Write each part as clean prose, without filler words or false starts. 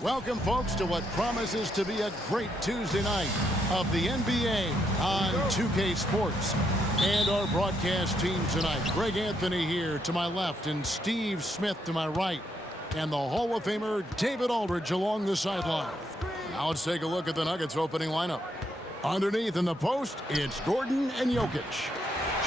Welcome, folks, to what promises to be a great Tuesday night of the NBA on 2K Sports. And our broadcast team tonight, Greg Anthony here to my left and Steve Smith to my right. And the Hall of Famer David Aldridge along the sideline. Now let's take a look at the Nuggets opening lineup. Underneath in the post, it's Gordon and Jokic.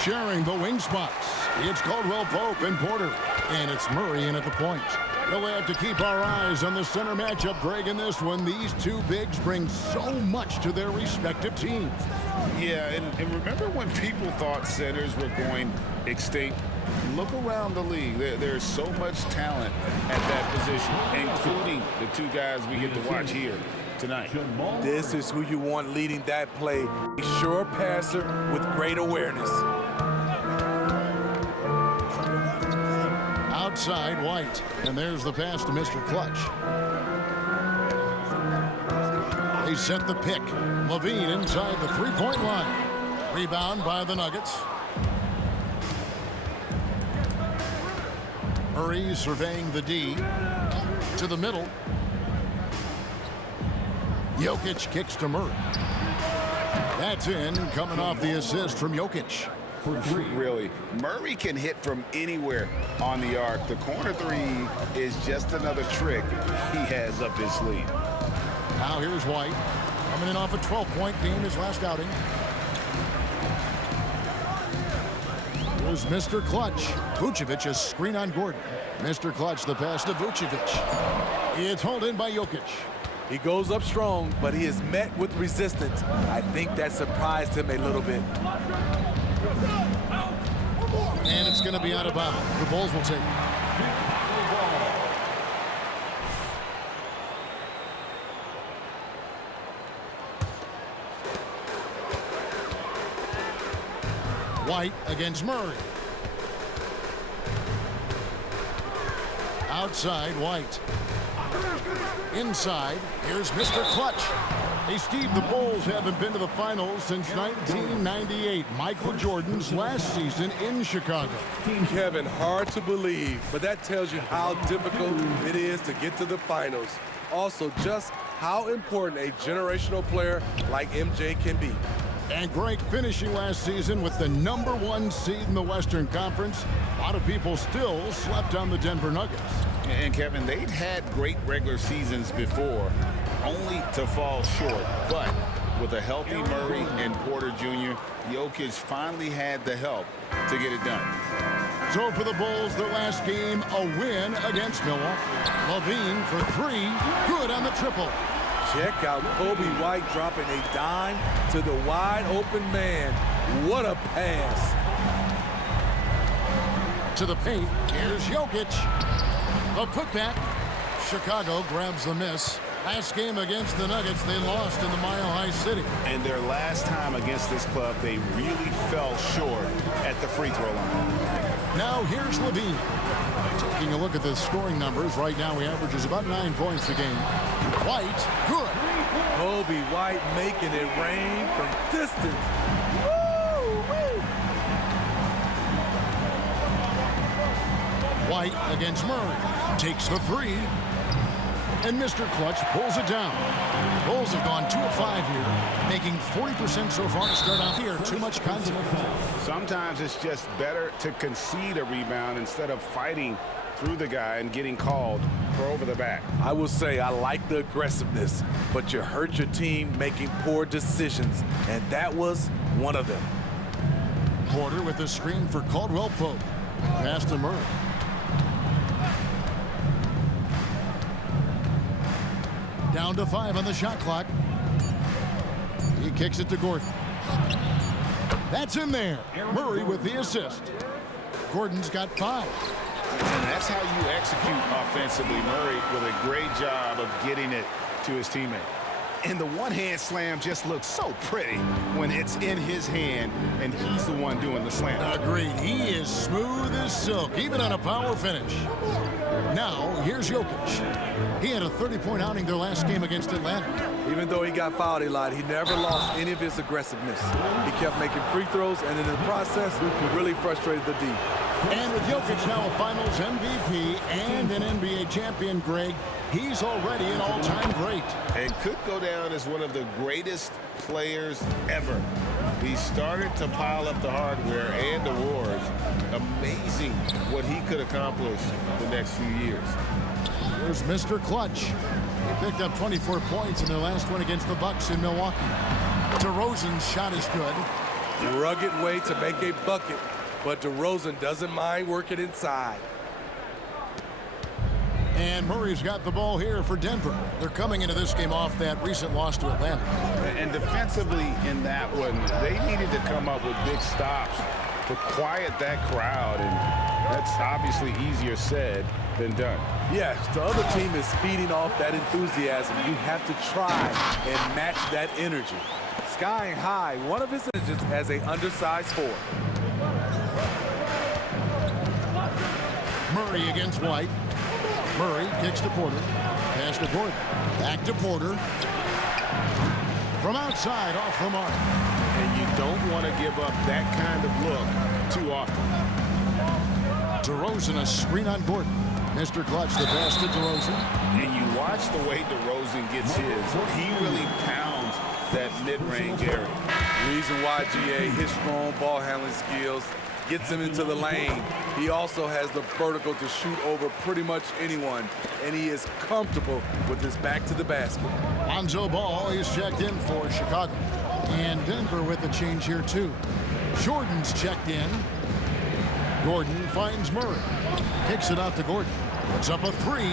Sharing the wing spots, it's Caldwell Pope and Porter. And it's Murray in at the point. We'll have to keep our eyes on the center matchup, Greg, in this one. These two bigs bring so much to their respective teams. Yeah, and remember when people thought centers were going extinct? Look around the league. There's so much talent at that position, including the two guys we get to watch here tonight. This is who you want leading that play. A sure passer with great awareness. Outside White, and there's the pass to Mr. Clutch. They set the pick. Levine inside the three-point line. Rebound by the Nuggets. Murray surveying the D. To the middle. Jokic kicks to Murray. That's in, coming off the assist from Jokic. Really, Murray can hit from anywhere on the arc. The corner three is just another trick he has up his sleeve. Now here's White, coming in off a 12-point game his last outing. Here's Mr. Clutch. Vucevic a screen on Gordon. Mr. Clutch the pass to Vucevic. It's hauled in by Jokic. He goes up strong, but he is met with resistance. I think that surprised him a little bit. And it's going to be out of bounds. The Bulls will take it. White against Murray. Outside, White. Inside, here's Mr. Clutch. Hey, Steve, the Bulls haven't been to the finals since 1998, Michael Jordan's last season in Chicago. Kevin, hard to believe, but that tells you how difficult it is to get to the finals. Also, just how important a generational player like MJ can be. And Greg, finishing last season with the #1 seed in the Western Conference, a lot of people still slept on the Denver Nuggets. And Kevin, they'd had great regular seasons before, only to fall short. But with a healthy Murray and Porter Jr., Jokic finally had the help to get it done. So for the Bulls, their last game, a win against Milwaukee. Levine for three, good on the triple. Check out Kobe White dropping a dime to the wide open man. What a pass. To the paint, here's Jokic. A putback. Chicago grabs the miss. Last game against the Nuggets, they lost in the Mile High City. And their last time against this club, they really fell short at the free throw line. Now here's Levine. Taking a look at the scoring numbers, right now he averages about 9 points a game. White, good. Kobe White making it rain from distance. Woo-wee. White against Murray. Takes the three. And Mr. Clutch pulls it down. The Bulls have gone 2 of 5 here, making 40% so far to start out here. Too much contact. Sometimes it's just better to concede a rebound instead of fighting through the guy and getting called for over the back. I will say I like the aggressiveness, but you hurt your team making poor decisions, and that was one of them. Porter with the screen for Caldwell Pope. Pass to Murray. Down to 5 on the shot clock. He kicks it to Gordon. That's in there. Murray with the assist. Gordon's got 5. And that's how you execute offensively. Murray with a great job of getting it to his teammate. And the one-hand slam just looks so pretty when it's in his hand and he's the one doing the slam. Agreed. He is smooth as silk, even on a power finish. Now, here's Jokic. He had a 30-point outing their last game against Atlanta. Even though he got fouled a lot, he never lost any of his aggressiveness. He kept making free throws, and in the process, really frustrated the D. And with Jokic now a Finals MVP and an NBA champion, Greg, he's already an all-time great. And could go down as one of the greatest players ever. He started to pile up the hardware and awards. Amazing what he could accomplish the next few years. Here's Mr. Clutch. He picked up 24 points in their last one against the Bucks in Milwaukee. DeRozan's shot is good. Rugged way to make a bucket, but DeRozan doesn't mind working inside. And Murray's got the ball here for Denver. They're coming into this game off that recent loss to Atlanta. And defensively in that one, they needed to come up with big stops to quiet that crowd, and that's obviously easier said than done. Yes, the other team is feeding off that enthusiasm. You have to try and match that energy. Skying high, one of his advantages as an undersized forward. Murray against White. Murray kicks to Porter. Pass to Gordon. Back to Porter. From outside, off the mark. And you don't want to give up that kind of look too often. DeRozan, a screen on Gordon. Mr. Clutch, the pass to DeRozan. And you watch the way DeRozan gets his. He really pounds that mid-range area. Reason why, GA, his strong ball handling skills gets him into the lane. He also has the vertical to shoot over pretty much anyone, and he is comfortable with his back to the basket. Lonzo Ball is checked in for Chicago. And Denver with a change here, too. Jordan's checked in. Gordon finds Murray. Kicks it out to Gordon. Puts up a three.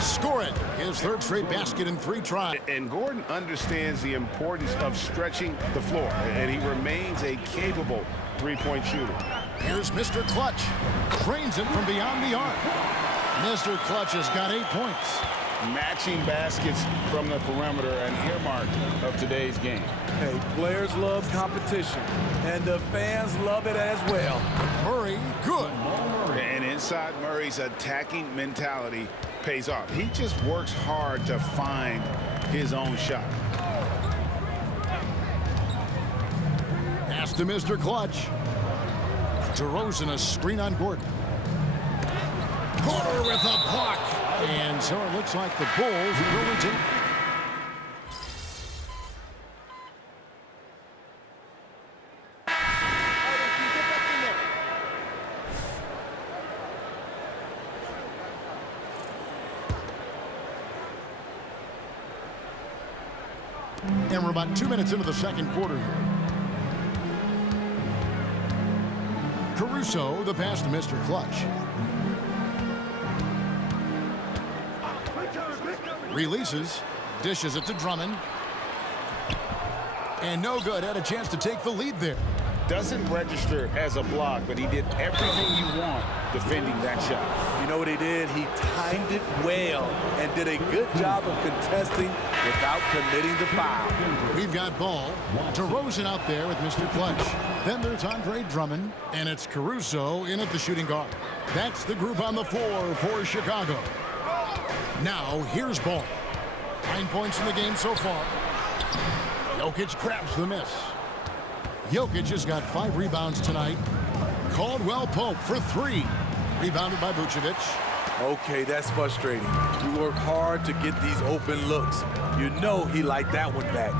Score it. His third straight basket in 3 tries. And Gordon understands the importance of stretching the floor, and he remains a capable three-point shooter. Here's Mr. Clutch. Trains it from beyond the arc. Mr. Clutch has got 8 points. Matching baskets from the perimeter, an earmark of today's game. Hey, players love competition, and the fans love it as well. Murray, good. And inside Murray's attacking mentality pays off. He just works hard to find his own shot. Pass to Mr. Clutch. DeRozan, a screen on Gordon. Porter with a block. And so it looks like the Bulls will retain. And we're about 2 minutes into the second quarter here. Caruso, the pass to Mr. Clutch. Releases, dishes it to Drummond. And no good, had a chance to take the lead there. Doesn't register as a block, but he did everything you want defending that shot. You know what he did? He timed it well and did a good job of contesting without committing the foul. We've got Ball. DeRozan out there with Mr. Clutch. Then there's Andre Drummond, and it's Caruso in at the shooting guard. That's the group on the floor for Chicago. Now, here's Ball. 9 points in the game so far. Jokic grabs the miss. Jokic has got 5 rebounds tonight. Caldwell Pope for 3. Rebounded by Vucevic. Okay, that's frustrating. We work hard to get these open looks. You know he liked that one back.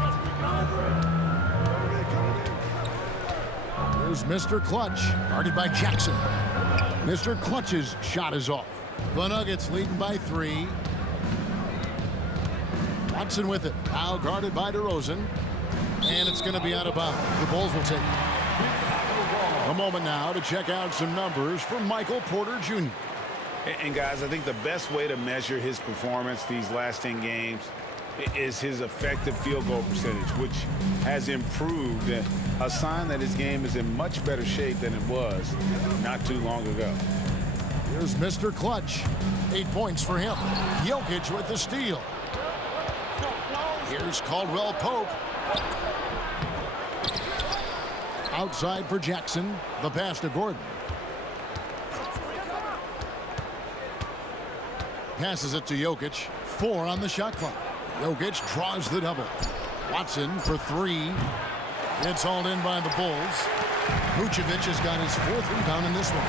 Here's Mr. Clutch, guarded by Jackson. Mr. Clutch's shot is off. The Nuggets leading by 3. Watson with it. Now guarded by DeRozan. And it's going to be out of bounds. The Bulls will take it. A moment now to check out some numbers for Michael Porter Jr. And guys, I think the best way to measure his performance these last 10 games is his effective field goal percentage, which has improved. A sign that his game is in much better shape than it was not too long ago. Here's Mr. Clutch. 8 points for him. Jokic with the steal. Here's Caldwell Pope. Outside for Jackson. The pass to Gordon. Passes it to Jokic. 4 on the shot clock. Jokic draws the double. Watson for 3. It's hauled in by the Bulls. Vucevic has got his 4th rebound in this one.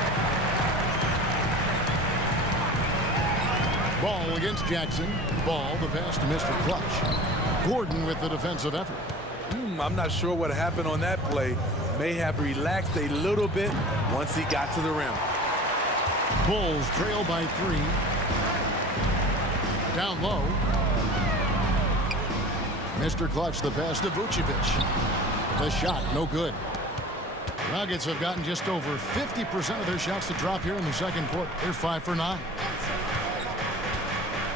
Ball against Jackson. Ball, the pass to Mr. Clutch. Gordon with the defensive effort. I'm not sure what happened on that play. May have relaxed a little bit once he got to the rim. Bulls trail by 3. Down low. Mr. Clutch, the pass to Vucevic. The shot, no good. Nuggets have gotten just over 50% of their shots to drop here in the second quarter. They're 5 for 9.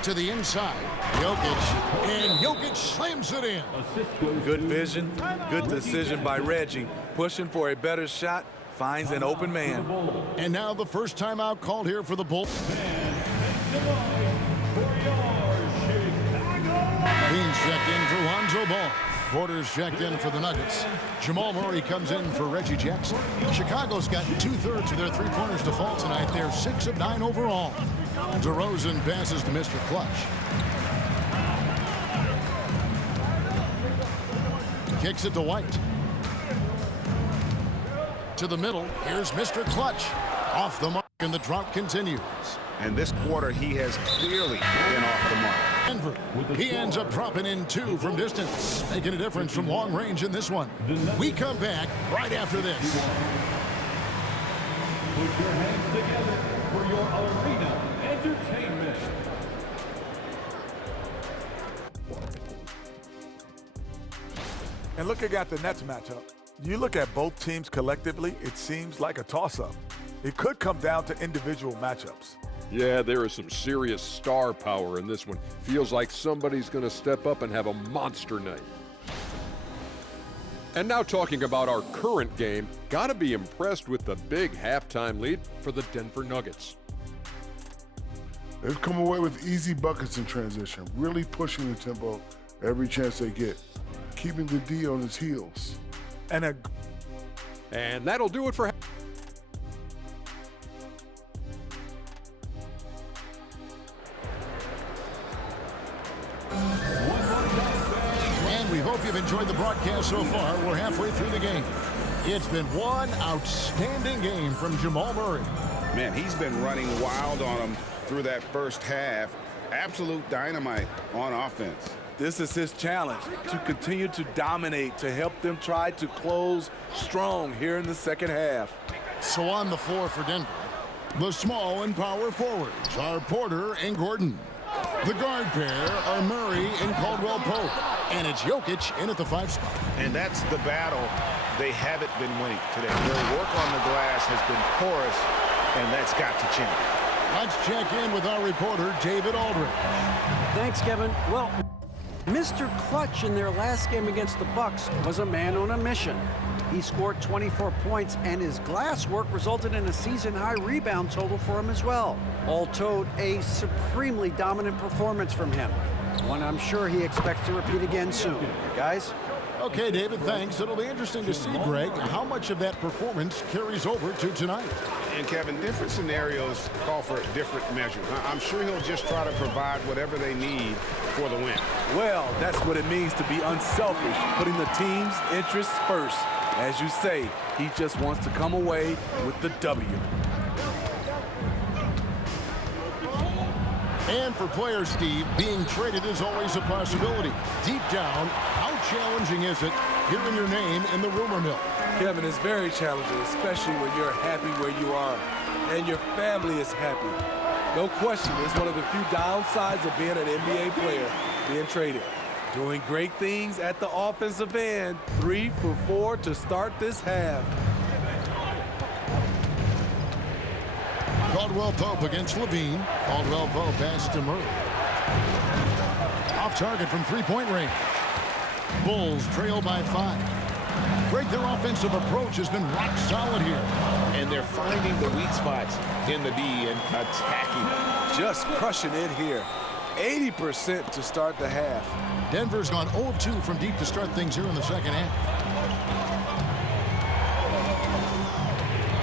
To the inside, Jokic, and Jokic slams it in. Good vision, good decision by Reggie. Pushing for a better shot, finds an open man. And now the first timeout called here for the Bulls. Beans checked in for Lonzo Ball. Porter's checked in for the Nuggets. Jamal Murray comes in for Reggie Jackson. Chicago's got 2/3 of their three-pointers to fall tonight. They're 6 of 9 overall. DeRozan passes to Mr. Clutch. Kicks it to White. To the middle. Here's Mr. Clutch. Off the mark, and the drought continues. And this quarter, he has clearly been off the mark. Denver. He ends up dropping in 2 from distance, making a difference from long range in this one. We come back right after this. Put your hands together for your arena entertainment. And looking at the Nets matchup, you look at both teams collectively, it seems like a toss-up. It could come down to individual matchups. Yeah, there is some serious star power in this one. Feels like somebody's going to step up and have a monster night. And now talking about our current game, got to be impressed with the big halftime lead for the Denver Nuggets. They've come away with easy buckets in transition, really pushing the tempo every chance they get, keeping the D on his heels. And that'll do it for And we hope you've enjoyed the broadcast so far. We're halfway through the game. It's been one outstanding game from Jamal Murray. Man, he's been running wild on them through that first half. Absolute dynamite on offense. This is his challenge, to continue to dominate, to help them try to close strong here in the second half. So on the floor for Denver, the small and power forwards are Porter and Gordon. The guard pair are Murray and Caldwell Pope. And it's Jokic in at the 5 spot. And that's the battle they haven't been winning today. Their work on the glass has been porous, and that's got to change. Let's check in with our reporter, David Aldridge. Thanks, Kevin. Well, Mr. Clutch in their last game against the Bucks was a man on a mission. He scored 24 points, and his glass work resulted in a season-high rebound total for him as well. All told, a supremely dominant performance from him. One I'm sure he expects to repeat again soon. Guys? Okay, David, thanks. It'll be interesting to see, Greg, how much of that performance carries over to tonight. And, Kevin, different scenarios call for different measures. I'm sure he'll just try to provide whatever they need for the win. Well, that's what it means to be unselfish, putting the team's interests first. As you say, he just wants to come away with the W. And for players, Steve, being traded is always a possibility. Deep down, how challenging is it hearing your name in the rumor mill? Kevin, it's very challenging, especially when you're happy where you are and your family is happy. No question, it's one of the few downsides of being an NBA player, being traded. Doing great things at the offensive end. 3 for 4 to start this half. Caldwell Pope against Levine. Caldwell Pope pass to Murray. Off target from three-point range. Bulls trail by 5. Greg, their offensive approach has been rock solid here. And they're finding the weak spots in the D and attacking them. Just crushing it here. 80% to start the half. Denver's gone 0 of 2 from deep to start things here in the second half.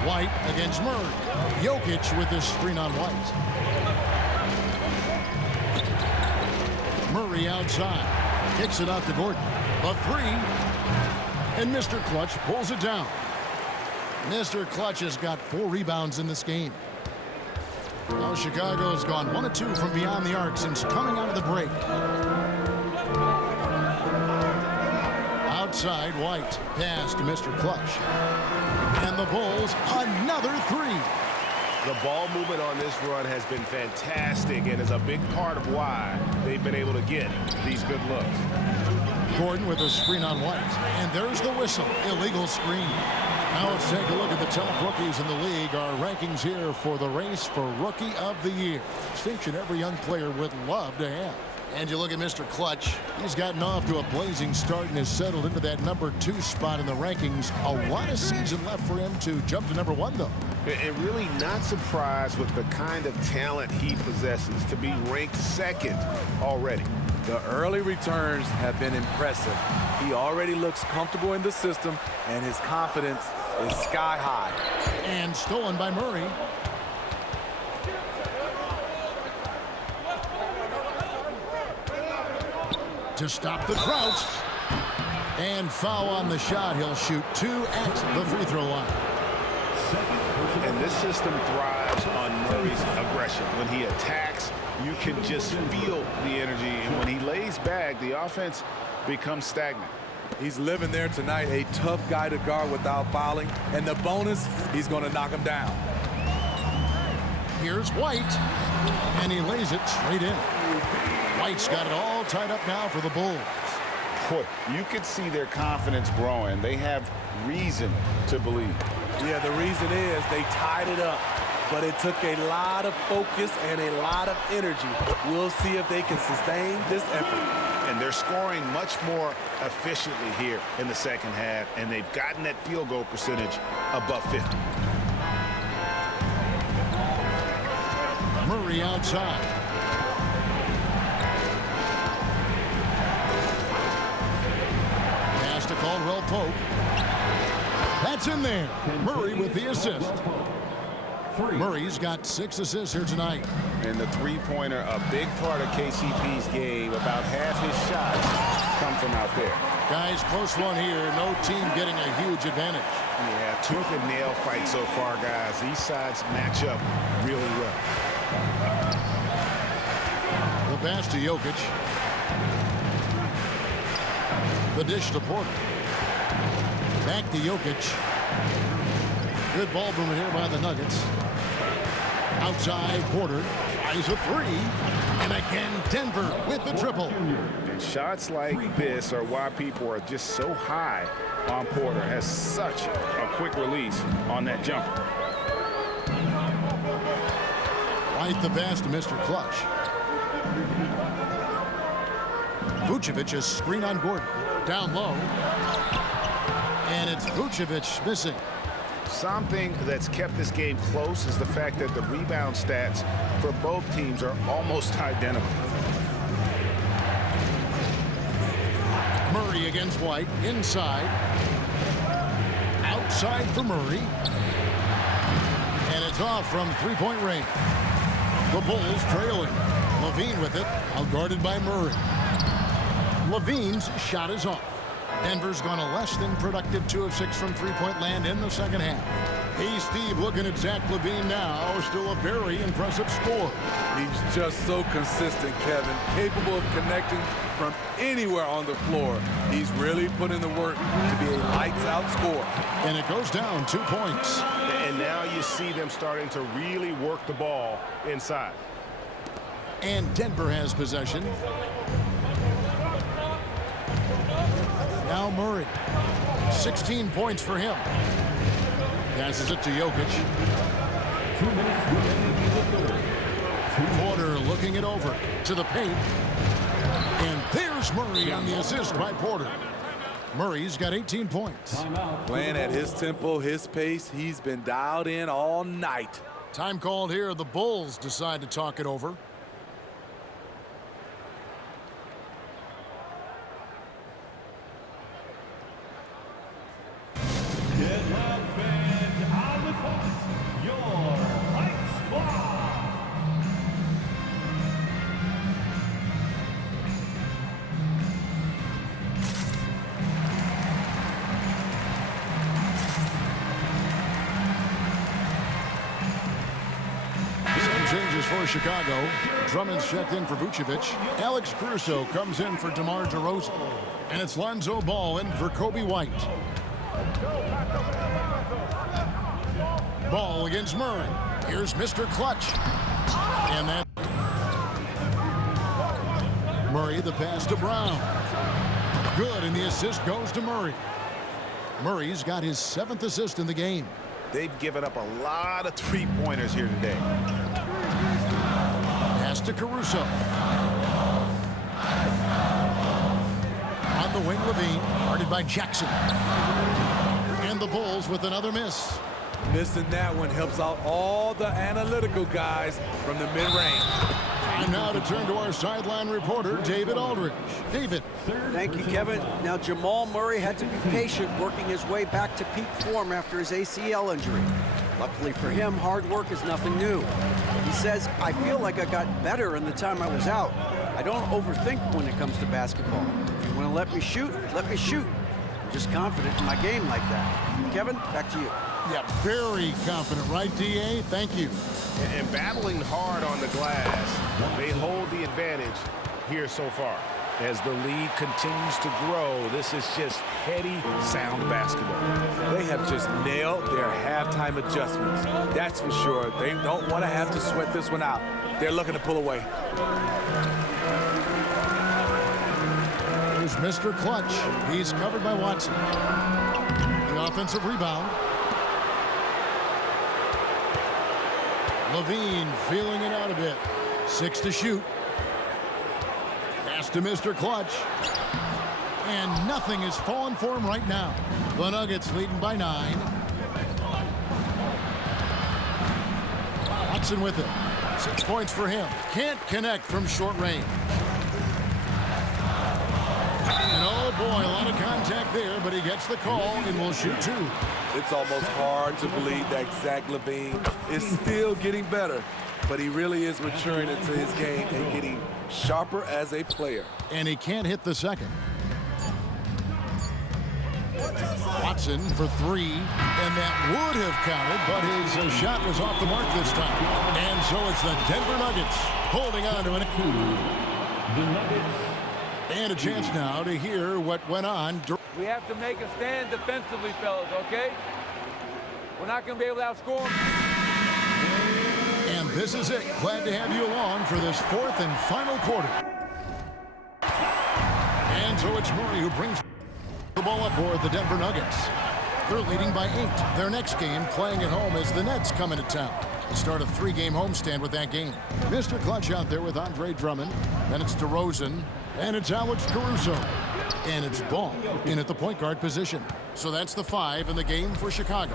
White against Murray. Jokic with this screen on White. Murray outside. Kicks it out to Gordon. A three. And Mr. Clutch pulls it down. Mr. Clutch has got 4 rebounds in this game. Now Chicago's gone 1 of 2 from beyond the arc since coming out of the break. Outside, White. Pass to Mr. Clutch. And the Bulls, another 3. The ball movement on this run has been fantastic and is a big part of why they've been able to get these good looks. Gordon with a screen on White. And there's the whistle. Illegal screen. Now let's take a look at the top rookies in the league. Our rankings here for the race for Rookie of the Year. Distinction every young player would love to have. And you look at Mr. Clutch. He's gotten off to a blazing start and has settled into that number 2 spot in the rankings. A lot of season left for him to jump to number 1, though. And really not surprised with the kind of talent he possesses to be ranked 2nd already. The early returns have been impressive. He already looks comfortable in the system, and his confidence is sky high. And stolen by Murray. To stop the crouch. And foul on the shot. He'll shoot 2 at the free throw line. And this system thrives on Murray's aggression. When he attacks, you can just feel the energy. And when he lays back, the offense becomes stagnant. He's living there tonight, a tough guy to guard without fouling. And the bonus, he's going to knock him down. Here's White. And he lays it straight in. White's got it all tied up now for the Bulls. Boy, you could see their confidence growing. They have reason to believe. Yeah, the reason is they tied it up. But it took a lot of focus and a lot of energy. We'll see if they can sustain this effort. And they're scoring much more efficiently here in the second half. And they've gotten that field goal percentage above 50. Murray outside. Pass to Caldwell Pope. That's in there. Murray with the assist. Murray's got 6 assists here tonight. And the three-pointer, a big part of KCP's game. About half his shots come from out there. Guys, close one here. No team getting a huge advantage. Yeah, tooth and nail fight so far, guys. These sides match up really well. The pass to Jokic. The dish to Porter. Back to Jokic. Good ball movement here by the Nuggets. Outside, Porter tries a 3. And again, Denver with the triple. And shots like this are why people are just so high on Porter. Has such a quick release on that jumper. Right the pass to Mr. Clutch. Vucevic is screen on Gordon. Down low. And it's Vucevic missing. Something that's kept this game close is the fact that the rebound stats for both teams are almost identical. Murray against White. Inside. Outside for Murray. And it's off from three-point range. The Bulls trailing. Levine with it. Outguarded by Murray. Levine's shot is off. Denver's gone a less than productive 2 of 6 from three-point land in the second half. Hey, Steve, looking at Zach Levine now. Still a very impressive score. He's just so consistent, Kevin. Capable of connecting from anywhere on the floor. He's really put in the work to be a lights-out scorer. And it goes down 2 points. And now you see them starting to really work the ball inside. And Denver has possession. Now Murray. 16 points for him. Passes it to Jokic. 2 minutes remaining in the third. Porter looking it over to the paint. And there's Murray on the assist by Porter. Murray's got 18 points. Playing at his tempo, his pace, he's been dialed in all night. Time called here. The Bulls decide to talk it over. changes for Chicago. Drummond's checked in for Vucevic. Alex Caruso comes in for DeMar DeRozan. And it's Lonzo Ball in for Kobe White. Ball against Murray. Here's Mr. Clutch. And that Murray, the pass to Brown. Good, and the assist goes to Murray. Murray's got his 7th assist in the game. They've given up a lot of three-pointers here today. Pass to Caruso. On the wing, Levine, guarded by Jackson. And the Bulls with another miss. Missing that one helps out all the analytical guys from the mid-range. And now to turn to our sideline reporter, David Aldridge. David. Thank you, Kevin. Now, Jamal Murray had to be patient working his way back to peak form after his ACL injury. Luckily for him, hard work is nothing new. He says, I feel like I got better in the time I was out. I don't overthink when it comes to basketball. If you want to let me shoot, let me shoot. I'm just confident in my game like that. Kevin, back to you. Yeah, very confident, right, D.A.? Thank you. And battling hard on the glass, they hold the advantage here so far. As the league continues to grow, this is just heady, sound basketball. They have just nailed their halftime adjustments. That's for sure. They don't want to have to sweat this one out. They're looking to pull away. Here's Mr. Clutch. He's covered by Watson. The offensive rebound. Levine feeling it out a bit. 6 to shoot. Pass to Mr. Clutch. And nothing is falling for him right now. The Nuggets leading by 9. Watson with it. 6 points for him. Can't connect from short range. And oh boy, a lot of contact there, but he gets the call and will shoot 2. It's almost hard to believe that Zach LaVine is still getting better, but he really is maturing into his game and getting sharper as a player. And he can't hit the second. Watson for 3, and that would have counted, but his shot was off the mark this time. And so it's the Denver Nuggets holding on to an. The Nuggets. And a chance now to hear what went on. We have to make a stand defensively, fellas, okay? We're not going to be able to outscore them. And this is it. Glad to have you along for this 4th and final quarter. And so it's Murray who brings the ball up for the Denver Nuggets. They're leading by 8. Their next game playing at home as the Nets come into town. They start a 3-game homestand with that game. Mr. Clutch out there with Andre Drummond. Then it's DeRozan. And it's Alex Caruso. And it's Ball in at the point guard position. So that's the 5 in the game for Chicago.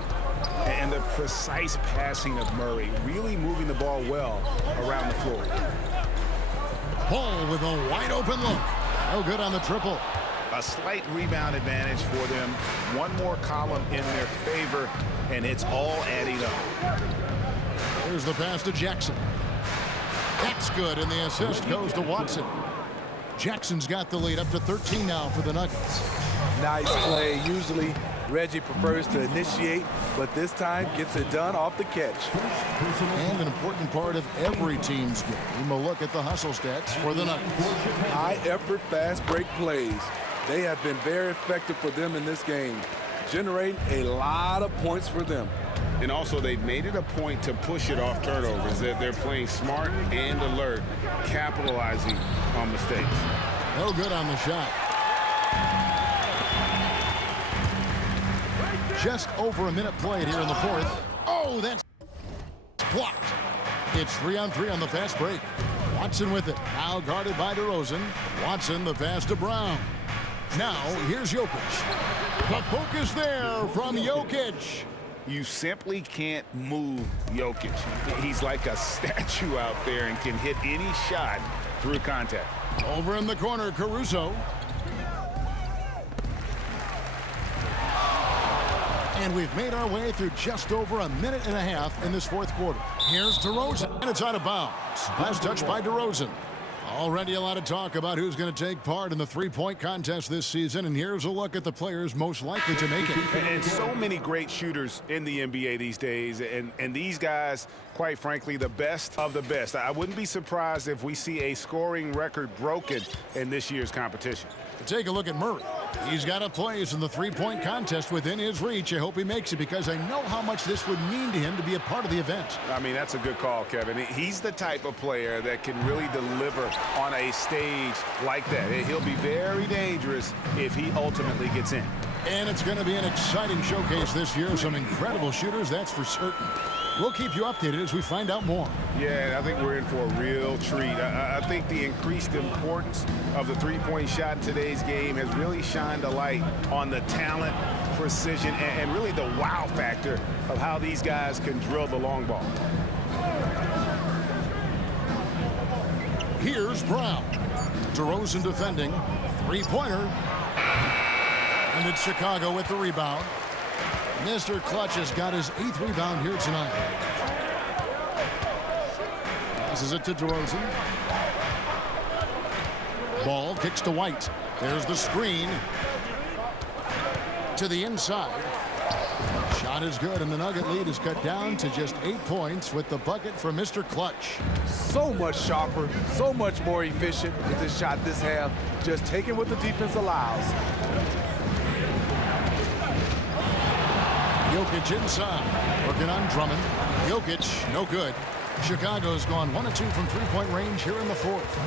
And the precise passing of Murray, really moving the ball well around the floor. Ball with a wide open look. No good on the triple. A slight rebound advantage for them. One more column in their favor, and it's all adding up. Here's the pass to Jackson. That's good, and the assist goes to Watson. Jackson's got the lead up to 13 now for the Nuggets. Nice play. Usually Reggie prefers to initiate, but this time gets it done off the catch. And an important part of every team's game. A look at the hustle stats for the Nuggets. High effort, fast break plays. They have been very effective for them in this game, generating a lot of points for them. And also, they've made it a point to push it off turnovers. They're playing smart and alert, capitalizing on mistakes. No good on the shot. Just over a minute played here in the 4th. Oh, that's blocked. It's 3-on-3 on the fast break. Watson with it. Now guarded by DeRozan. Watson, the pass to Brown. Now, here's Jokic. The focus there from Jokic. You simply can't move Jokic. He's like a statue out there and can hit any shot through contact. Over in the corner, Caruso. And we've made our way through just over a minute and a half in this 4th quarter. Here's DeRozan, and it's out of bounds. Last touch by DeRozan. Already a lot of talk about who's going to take part in the three-point contest this season, and here's a look at the players most likely to make it. And so many great shooters in the NBA these days, and these guys, quite frankly, the best of the best. I wouldn't be surprised if we see a scoring record broken in this year's competition. Take a look at Murray. He's got a place in the three-point contest within his reach. I hope he makes it because I know how much this would mean to him to be a part of the event. I mean, that's a good call, Kevin. He's the type of player that can really deliver on a stage like that. He'll be very dangerous if he ultimately gets in. And it's going to be an exciting showcase this year. Some incredible shooters, that's for certain. We'll keep you updated as we find out more. Yeah, I think we're in for a real treat. I think the increased importance of the three-point shot in today's game has really shined a light on the talent, precision, and really the wow factor of how these guys can drill the long ball. Here's Brown. DeRozan defending. Three-pointer. And it's Chicago with the rebound. Mr. Clutch has got his 8th rebound here tonight. Passes it to DeRozan. Ball kicks to White. There's the screen. To the inside. Shot is good, and the Nugget lead is cut down to just 8 points with the bucket for Mr. Clutch. So much sharper, so much more efficient with this shot this half. Just taking what the defense allows. Jokic inside, working on Drummond. Jokic, no good. Chicago's gone 1 of 2 from three-point range here in the fourth.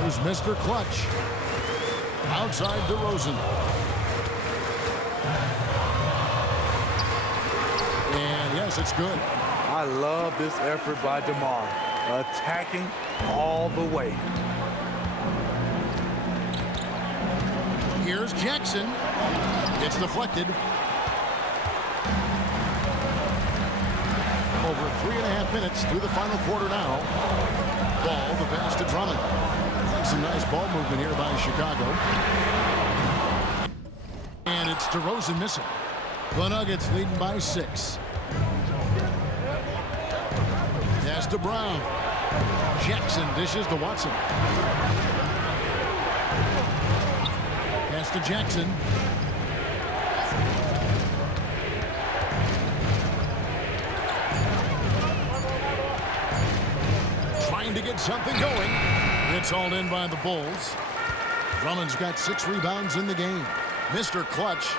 Here's Mr. Clutch. Outside DeRozan. And yes, it's good. I love this effort by DeMar. Attacking all the way. Here's Jackson. It's deflected. Over 3.5 minutes through the final quarter now. Ball, the pass to Drummond. Some nice ball movement here by Chicago. And it's DeRozan missing. The Nuggets leading by 6. Pass to Brown. Jackson dishes to Watson. Pass to Jackson. Trying to get something going. It's all in by the Bulls. Drummond's got 6 rebounds in the game. Mr. Clutch.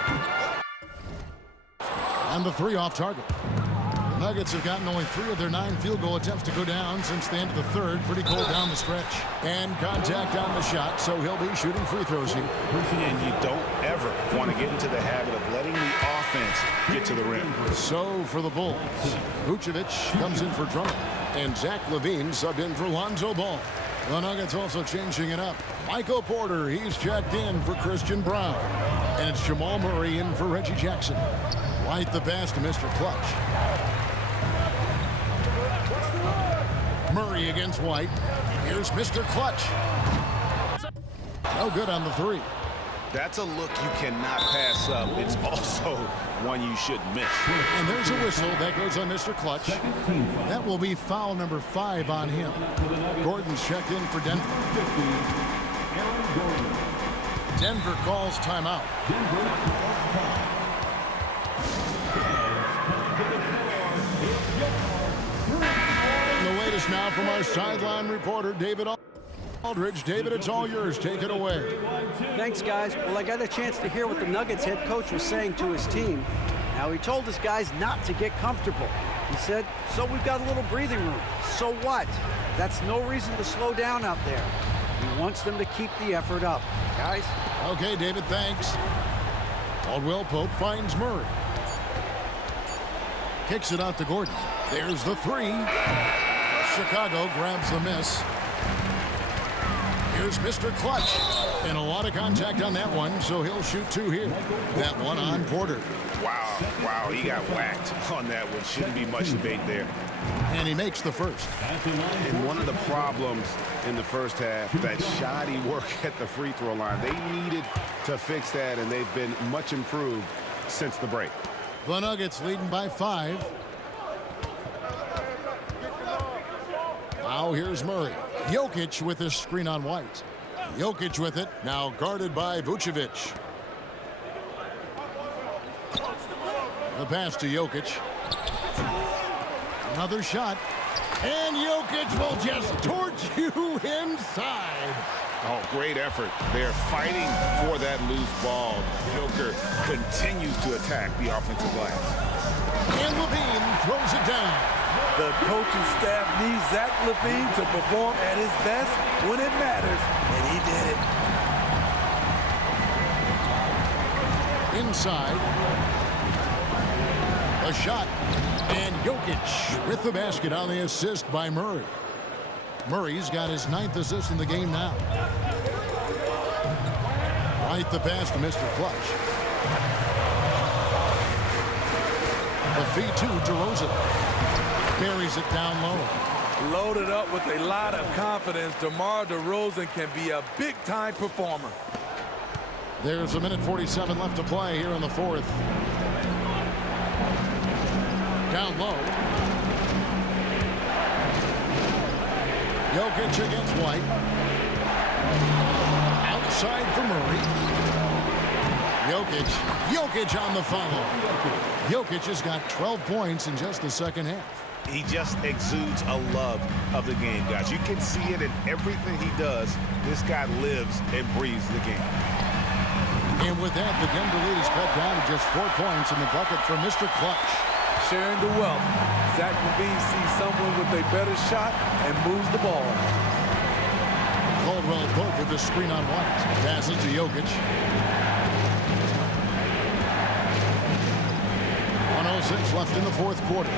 And the 3 off target. The Nuggets have gotten only 3 of their 9 field goal attempts to go down since the end of the third. Pretty cold down the stretch. And contact on the shot, so he'll be shooting free throws here. And you don't ever want to get into the habit of letting the offense get to the rim. So for the Bulls, Vucevic comes in for Drummond. And Zach LaVine subbed in for Lonzo Ball. The Nuggets also changing it up. Michael Porter, he's checked in for Christian Brown. And it's Jamal Murray in for Reggie Jackson. White the pass to Mr. Clutch. Murray against White. Here's Mr. Clutch. No good on the 3. That's a look you cannot pass up. It's also one you shouldn't miss. And there's a whistle that goes on Mr. Clutch. That will be foul number 5 on him. Gordon's checked in for Denver. Denver calls timeout. The latest now from our sideline reporter, David Aldridge. David, it's all yours. Take it away. Thanks, guys. Well, I got a chance to hear what the Nuggets head coach was saying to his team. Now, he told his guys not to get comfortable. He said, so we've got a little breathing room. So what? That's no reason to slow down out there. He wants them to keep the effort up. Guys? Okay, David, thanks. Caldwell Pope finds Murray. Kicks it out to Gordon. There's the 3. Chicago grabs the miss. Here's Mr. Clutch. And a lot of contact on that one, so he'll shoot 2 here. That one on Porter. Wow, he got whacked on that one. Shouldn't be much debate there. And he makes the first. And one of the problems in the first half, that shoddy work at the free throw line. They needed to fix that, and they've been much improved since the break. The Nuggets leading by 5. Now here's Murray. Jokic with his screen on White. Jokic with it. Now guarded by Vucevic. The pass to Jokic. Another shot. And Jokic will just torch you inside. Oh, great effort. They're fighting for that loose ball. Joker continues to attack the offensive glass. And LaVine throws it down. The coaching staff needs Zach LaVine to perform at his best when it matters, and he did it. Inside. A shot. And Jokic with the basket on the assist by Murray. Murray's got his 9th assist in the game now. Right the pass to Mr. Clutch. A feed to DeRozan. Buries it down low. Loaded up with a lot of confidence, DeMar DeRozan can be a big-time performer. There's a minute 47 left to play here in the fourth. Down low. Jokic against White. Outside for Murray. Jokic on the follow. Jokic has got 12 points in just the second half. He just exudes a love of the game, guys. You can see it in everything he does. This guy lives and breathes the game. And with that, the Denver lead is cut down to just 4 points in the bucket for Mr. Clutch. Sharing the wealth. Zach LaVine sees someone with a better shot and moves the ball. Caldwell Pope with the screen on White. Passes to Jokic. 1:06 left in the fourth quarter.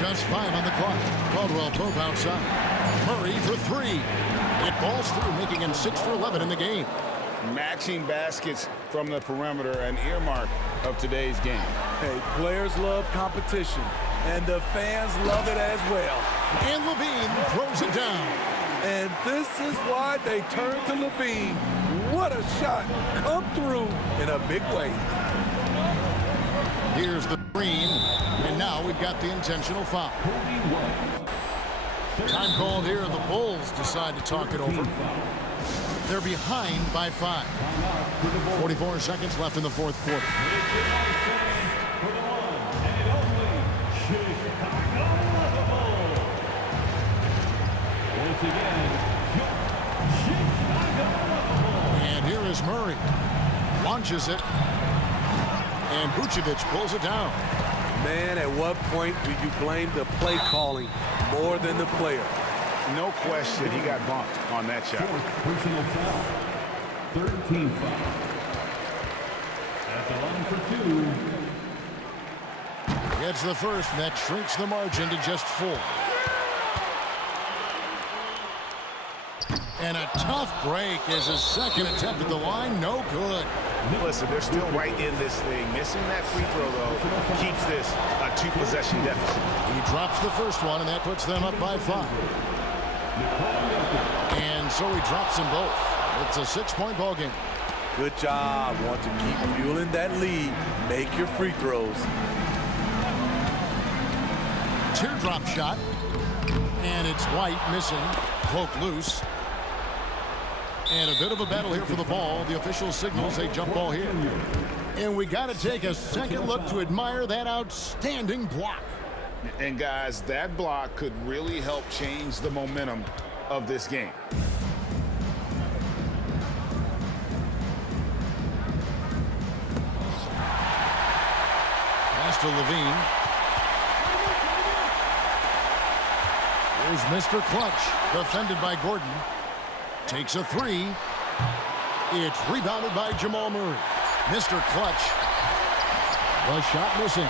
Just 5 on the clock. Caldwell Pope outside. Murray for 3. It balls through, making him 6 for 11 in the game. Matching baskets from the perimeter, an earmark of today's game. Hey, players love competition, and the fans love it as well. And LaVine throws it down. And this is why they turn to LaVine. What a shot. Come through in a big way. Here's the green, and now we've got the intentional foul. Time called here, the Bulls decide to talk it over. They're behind by 5. 44 seconds left in the fourth quarter. And here is Murray. Launches it. And Vucevic pulls it down. Man, at what point do you blame the play calling more than the player? No question, he got bumped on that shot. Personal foul. 13 foul. At the line for 2. Gets the first, and that shrinks the margin to just 4. And a tough break is his second attempt at the line. No good. Listen, they're still right in this thing. Missing that free throw, though, keeps this a 2-possession deficit. He drops the first one, and that puts them up by 5. And so he drops them both. It's a 6-point ball game. Good job. Want to keep fueling that lead. Make your free throws. Teardrop shot. And it's White missing. Poke loose. And a bit of a battle here for the ball. The official signals a jump ball here. And we got to take a second look to admire that outstanding block. And guys, that block could really help change the momentum of this game. Pass to LaVine. Here's Mr. Clutch, defended by Gordon. Takes a 3. It's rebounded by Jamal Murray. Mr. Clutch. The shot missing.